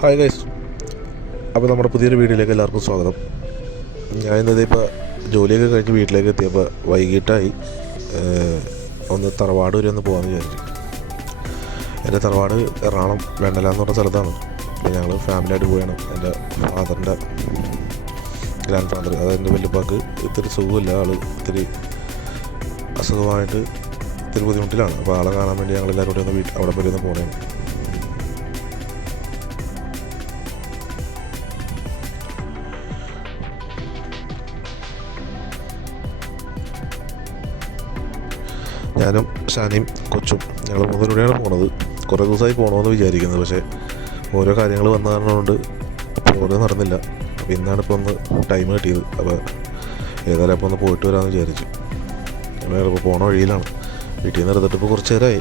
Hi guys, അപ്പോൾ നമ്മുടെ പുതിയൊരു വീഡിയോയിലേക്ക് എല്ലാവർക്കും സ്വാഗതം. ഞാനിന്നത് ഇപ്പോൾ ജോലിയൊക്കെ കഴിഞ്ഞ് വീട്ടിലേക്ക് എത്തിയപ്പോൾ വൈകിട്ടായി. ഒന്ന് തറവാട് വരെ ഒന്ന് പോകാമെന്ന് വിചാരിച്ചു. എൻ്റെ തറവാട് എറണാകുളം വെണ്ണല എന്ന് പറഞ്ഞ സ്ഥലത്താണ്. അപ്പോൾ ഞങ്ങൾ ഫാമിലിയായിട്ട് പോവുകയാണ്. എൻ്റെ ഫാദറിൻ്റെ ഗ്രാൻഡ് ഫാദർ, അതായത് എൻ്റെ വല്യപ്പാക്ക് ഇത്തിരി സുഖമില്ല. ആൾ ഇത്തിരി അസുഖമായിട്ട് ഇത്തിരി ബുദ്ധിമുട്ടിലാണ്. അപ്പോൾ ആളെ കാണാൻ വേണ്ടി ഞങ്ങളെല്ലാവരും കൂടി ഒന്ന് അവിടെ വരെ ഒന്ന് പോകണേ. ഞാനും ഷാനിയും കൊച്ചും ഞങ്ങൾ 3 മണിയാണ് പോണത്. കുറേ ദിവസമായി പോകണമെന്ന് വിചാരിക്കുന്നത്, പക്ഷേ ഓരോ കാര്യങ്ങൾ വന്ന കാരണം കൊണ്ട് പോലും നടന്നില്ല. അപ്പോൾ ഇന്നാണ് ഇപ്പോൾ ഒന്ന് ടൈം കിട്ടിയത്. അപ്പോൾ ഏതായാലും അപ്പോൾ ഒന്ന് പോയിട്ട് വരാമെന്ന് വിചാരിച്ചു. ഇപ്പോൾ പോണ വഴിയിലാണ്. വീട്ടിൽ നിന്ന് എടുത്തിട്ട് ഇപ്പോൾ കുറച്ച് നേരമായി.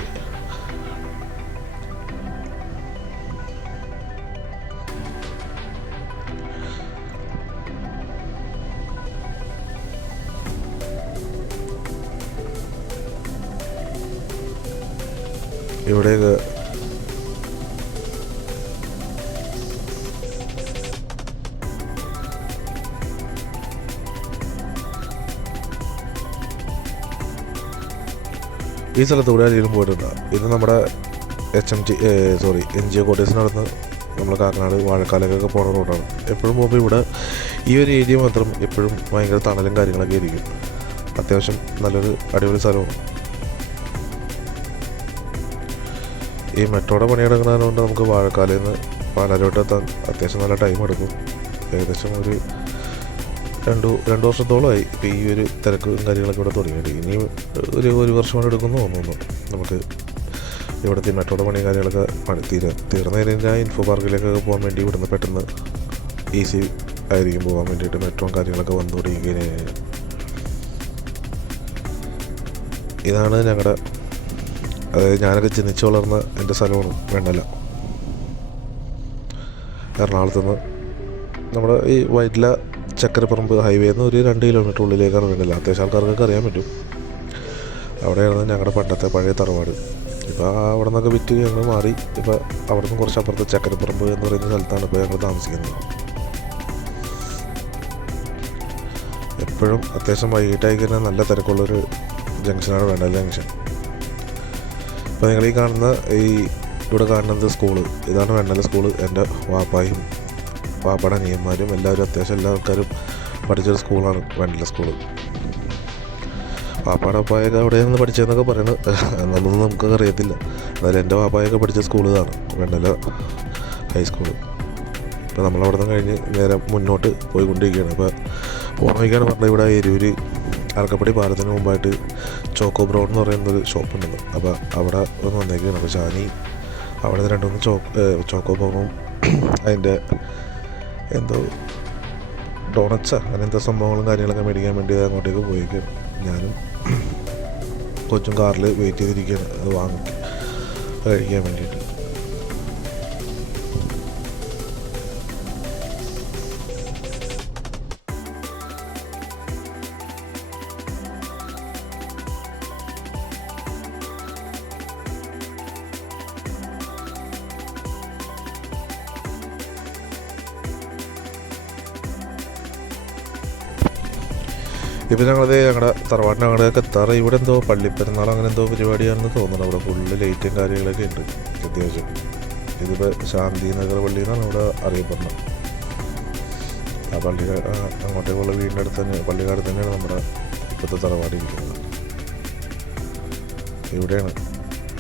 ഇവിടെയൊക്കെ ഈ സ്ഥലത്തൂടെ ആരെങ്കിലും പോയിട്ടുണ്ടോ? ഇത് നമ്മുടെ NGO കോട്ടേഴ്സിനടുത്ത് നമ്മൾ കാക്കനാട് വാഴക്കാലൊക്കെ പോകുന്ന റോഡാണ്. എപ്പോഴും പോകുമ്പോൾ ഇവിടെ ഈ ഒരു ഏരിയ മാത്രം എപ്പോഴും ഭയങ്കര തണലും കാര്യങ്ങളൊക്കെ ആയിരിക്കും. അത്യാവശ്യം നല്ലൊരു അടിപൊളി സ്ഥലമാണ്. ഈ മെട്രോയുടെ പണിയെടുക്കുന്നതുകൊണ്ട് നമുക്ക് വാഴക്കാലയിൽ നിന്ന് പാലാരോട്ട് എത്താൻ അത്യാവശ്യം നല്ല ടൈം എടുക്കും. ഏകദേശം ഒരു രണ്ട് വർഷത്തോളമായി ഇപ്പോൾ ഈ ഒരു തിരക്കും കാര്യങ്ങളൊക്കെ ഇവിടെ തുടങ്ങിയിട്ട്. ഇനി ഒരു വർഷം കൊണ്ട് എടുക്കുമെന്ന് തോന്നുന്നു. നമുക്ക് ഇവിടുത്തെ മെട്രോയുടെ പണി കാര്യങ്ങളൊക്കെ തീർന്നു കഴിഞ്ഞാൽ ഇൻഫോ പാർക്കിലേക്കൊക്കെ പോകാൻ വേണ്ടി ഇവിടുന്ന് പെട്ടെന്ന് ഈസി ആയിരിക്കും പോകാൻ വേണ്ടിയിട്ട്. മെട്രോയും കാര്യങ്ങളൊക്കെ വന്നു തുടങ്ങി കഴിഞ്ഞാൽ ഇതാണ് ഞങ്ങളുടെ, അതായത് ഞാനൊക്കെ ജനിച്ചു വളർന്ന എൻ്റെ സ്ഥലമാണ് വെണ്ണല. എറണാകുളത്തുനിന്ന് നമ്മുടെ ഈ വൈറ്റില ചക്കരപ്പറമ്പ് ഹൈവേയിൽ നിന്ന് ഒരു 2 കിലോമീറ്റർ ഉള്ളിലേക്കാണ് വെണ്ണല. അത്യാവശ്യം ആൾക്കാർക്കൊക്കെ അറിയാൻ പറ്റും. അവിടെയാണ് ഞങ്ങളുടെ പണ്ടത്തെ പഴയ തറവാട്. ഇപ്പോൾ അവിടെ നിന്നൊക്കെ വിറ്റ് ഞങ്ങൾ മാറി. ഇപ്പോൾ അവിടെ നിന്ന് കുറച്ച് അപ്പുറത്ത് ചക്കരപ്പറമ്പ് എന്ന് പറയുന്ന സ്ഥലത്താണ് ഇപ്പോൾ ഞങ്ങൾ താമസിക്കുന്നത്. എപ്പോഴും അത്യാവശ്യം വൈകിട്ടായി കഴിഞ്ഞാൽ നല്ല തിരക്കുള്ളൊരു ജംഗ്ഷനാണ് വെണ്ണല ജംഗ്ഷൻ. ഇപ്പോൾ നിങ്ങൾ ഇവിടെ കാണുന്നത് സ്കൂള്, ഇതാണ് വെണ്ണല സ്കൂള്. എൻ്റെ വാപ്പായും വാപ്പയുടെ അനിയന്മാരും എല്ലാവരും അത്യാവശ്യം എല്ലാ ആൾക്കാരും പഠിച്ചൊരു സ്കൂളാണ് വെണ്ണല സ്കൂള്. വാപ്പായുടെ വാപ്പായൊക്കെ അവിടെ നിന്ന് പഠിച്ചതെന്നൊക്കെ പറയുന്നത് എന്നൊന്നും നമുക്കൊക്കെ അറിയത്തില്ല. എന്നാലും എൻ്റെ വാപ്പായൊക്കെ പഠിച്ച സ്കൂൾ ഇതാണ് വെണ്ണല ഹൈസ്കൂള്. ഇപ്പോൾ നമ്മളവിടെ നിന്ന് കഴിഞ്ഞ് നേരെ മുന്നോട്ട് പോയിക്കൊണ്ടിരിക്കുകയാണ്. അപ്പോൾ പോകാൻ വയ്ക്കാണ് പറഞ്ഞത്. ഇവിടെ എരൂര് അറക്കപ്പടി പാലത്തിന് മുമ്പായിട്ട് ചോക്കോ ബ്രൗൺ എന്ന് പറയുന്നൊരു ഷോപ്പുണ്ടെന്ന്. അപ്പോൾ അവിടെ ഒന്ന് വന്നേക്കുകയാണ്. അപ്പോൾ ഷാനി അവിടെ നിന്ന് 2-3 ചോക്കോ ബ്രൗണും അതിൻ്റെ എന്തോ ഡോണറ്റ്സാ അങ്ങനത്തെ സംഭവങ്ങളും കാര്യങ്ങളൊക്കെ മേടിക്കാൻ വേണ്ടി അങ്ങോട്ടേക്ക് പോയേക്കാണ്. ഞാനും കൊച്ചും കാറിൽ വെയിറ്റ് ചെയ്തിരിക്കുകയാണ് അത് കഴിക്കാൻ വേണ്ടിയിട്ട്. ഇപ്പോൾ ഞങ്ങളുടെ തറവാട്ടിനങ്ങോട്ടൊക്കെ എത്താറ്. ഇവിടെ എന്തോ പള്ളിപ്പെരുന്നാൾ അങ്ങനെ എന്തോ പരിപാടിയാണെന്ന് തോന്നുന്നു. അവിടെ ഫുള്ള് ലൈറ്റും കാര്യങ്ങളൊക്കെ ഉണ്ട് അത്യാവശ്യം. ഇതിപ്പോൾ ശാന്തിനഗർ പള്ളി എന്നാണ് ഇവിടെ അറിയപ്പെടുന്നത്. ആ പള്ളി അങ്ങോട്ടേക്കുള്ള വീടിൻ്റെ അടുത്ത് തന്നെ, പള്ളിയുടെ അടുത്ത് തന്നെയാണ് നമ്മുടെ ഇപ്പോഴത്തെ തറവാട് ഇരിക്കുന്നത്. ഇവിടെയാണ്.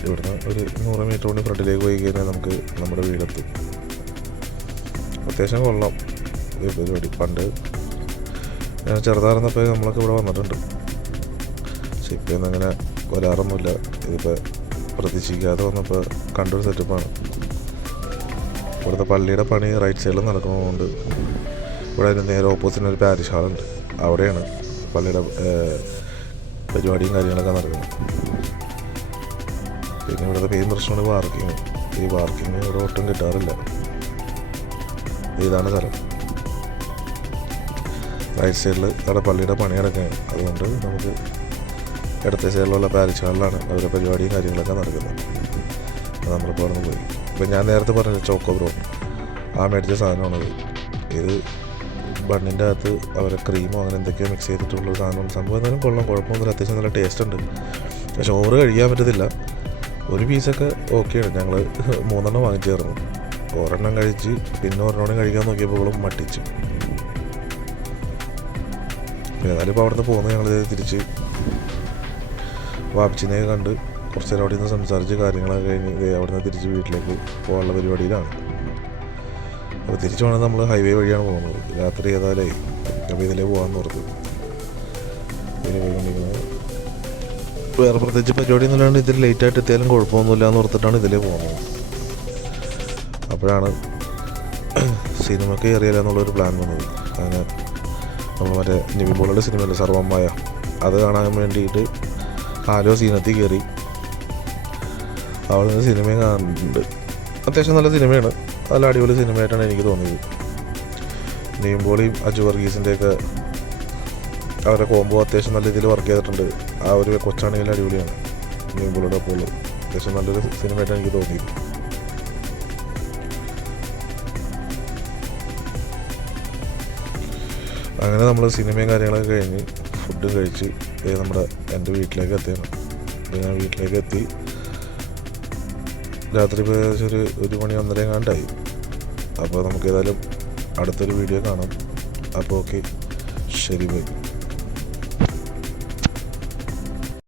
ഇവിടുന്ന് ഒരു 100 മീറ്റർ കൊണ്ട് ഫ്രണ്ടിലേക്ക് പോയി കഴിഞ്ഞാൽ നമുക്ക് നമ്മുടെ വീടെത്തും. അത്യാവശ്യം കൊള്ളാം ഈ പരിപാടി. പണ്ട് ഞാൻ ചെറുതായിരുന്നപ്പോൾ നമ്മളൊക്കെ ഇവിടെ വന്നിട്ടുണ്ട്. പക്ഷെ ഇപ്പോൾ ഒന്നും അങ്ങനെ വരാറൊന്നുമില്ല. ഇതിപ്പോൾ പ്രതീക്ഷിക്കാതെ വന്നപ്പോൾ കണ്ടൊരു സെറ്റപ്പാണ്. ഇവിടുത്തെ പള്ളിയുടെ പണി റൈറ്റ് സൈഡിൽ നടക്കുന്നതുകൊണ്ട് ഇവിടെ അതിന് നേരെ ഓപ്പോസിറ്റ് ഒരു പാരിഷ് ഹാളുണ്ട്. അവിടെയാണ് പള്ളിയുടെ പരിപാടിയും കാര്യങ്ങളൊക്കെ നടക്കുന്നത്. പിന്നെ ഇവിടുത്തെ മെയിൻ പ്രശ്നമാണ് പാർക്കിങ്. ഈ പാർക്കിങ് ഇവിടെ ഒട്ടും കിട്ടാറില്ല. ഇതാണ് സ്ഥലം. റൈറ്റ് സൈഡിൽ അവിടെ പള്ളിയുടെ പണി നടക്കുകയാണ്. അതുകൊണ്ട് നമുക്ക് ഇടത്തെ സൈഡിലുള്ള പാരിഷ് ഹാളിലാണ് അവരുടെ പരിപാടിയും കാര്യങ്ങളൊക്കെ നടക്കുന്നത്. നമ്മളിപ്പോൾ അവിടെ നിന്ന് പോയി. ഇപ്പം ഞാൻ നേരത്തെ പറഞ്ഞ ചോക്കോ ബ്രോ ആ മേടിച്ച സാധനമാണത്. ഇത് ബണ്ണിൻ്റെ അകത്ത് അവരെ ക്രീമോ അങ്ങനെ എന്തൊക്കെയോ മിക്സ് ചെയ്തിട്ടുള്ള സാധനമാണ്. സംഭവം എന്തായാലും കൊള്ളാം, കുഴപ്പമൊന്നുമില്ല, അത്യാവശ്യം നല്ല ടേസ്റ്റ് ഉണ്ട്. പക്ഷെ ഓവർ കഴിക്കാൻ പറ്റത്തില്ല. ഒരു പീസൊക്കെ ഓക്കെയാണ്. ഞങ്ങൾ 3 വാങ്ങിച്ചായിരുന്നു. ഒരെണ്ണം കഴിച്ച് പിന്നെ ഒരെണ്ണം കഴിക്കാൻ നോക്കിയപ്പോൾ മട്ടിച്ച്. ഏതായാലും ഇപ്പോൾ അവിടെ നിന്ന് പോകുന്നത് ഞങ്ങൾ തിരിച്ച് വാപ്പിച്ചിനെ കണ്ട് കുറച്ച് നേരം അവിടെ നിന്ന് സംസാരിച്ച് കാര്യങ്ങളൊക്കെ കഴിഞ്ഞ് അവിടെ നിന്ന് തിരിച്ച് വീട്ടിലേക്ക് പോകാനുള്ള പരിപാടിയിലാണ്. അപ്പോൾ തിരിച്ചു വേണമെങ്കിൽ നമ്മൾ ഹൈവേ വഴിയാണ് പോകുന്നത്. രാത്രി ഏതായാലേ അപ്പോൾ ഇതിലേ പോകാമെന്ന് ഓർത്ത് ഇതിലേ പോയിക്കൊണ്ടിരിക്കുന്നത്. വേറെ പ്രത്യേകിച്ച് പരിപാടി ഒന്നുമില്ലാണ്ട് ഇതിൽ ലേറ്റായിട്ട് എത്തിയാലും കുഴപ്പമൊന്നുമില്ല എന്ന് ഓർത്തിട്ടാണ് ഇതിലേ പോകുന്നത്. അപ്പോഴാണ് സിനിമയ്ക്ക് കയറിയാലോ എന്നുള്ളൊരു പ്ലാൻ വന്നത്. അങ്ങനെ നമ്മൾ മറ്റേ നിവിൻ പോളിയുടെ സിനിമയല്ലേ സർവ്വമായ, അത് കാണാൻ വേണ്ടിയിട്ട് ആലോ സീനത്തിൽ കയറി. അവിടെ നിന്ന് സിനിമയും കാണുന്നുണ്ട്. അത്യാവശ്യം നല്ല സിനിമയാണ്, നല്ല അടിപൊളി സിനിമയായിട്ടാണ് എനിക്ക് തോന്നിയത്. നിവിൻ പോളിയും അജു വർഗീസിൻ്റെയൊക്കെ അവരുടെ കോംബോ അത്യാവശ്യം നല്ല രീതിയിൽ വർക്ക് ചെയ്തിട്ടുണ്ട്. ആ ഒരു കൊച്ചാണെങ്കിലും അടിപൊളിയാണ്. നിവിൻ പോളിയുടെ അപ്പോൾ അത്യാവശ്യം നല്ലൊരു സിനിമയായിട്ടാണ് എനിക്ക് തോന്നിയത്. അങ്ങനെ നമ്മൾ സിനിമയും കാര്യങ്ങളൊക്കെ കഴിഞ്ഞ് ഫുഡും കഴിച്ച് എൻ്റെ വീട്ടിലേക്ക് എത്തിയാണ്. അപ്പോൾ ഞാൻ വീട്ടിലേക്ക് എത്തി. രാത്രി ഇപ്പോൾ ഏകദേശം ഒരു 1 മണി 1:30 എങ്ങാണ്ടായി. അപ്പോൾ നമുക്ക് ഏതായാലും അടുത്തൊരു വീഡിയോ കാണാം. അപ്പോൾ ഓക്കെ, ശരി ബൈ.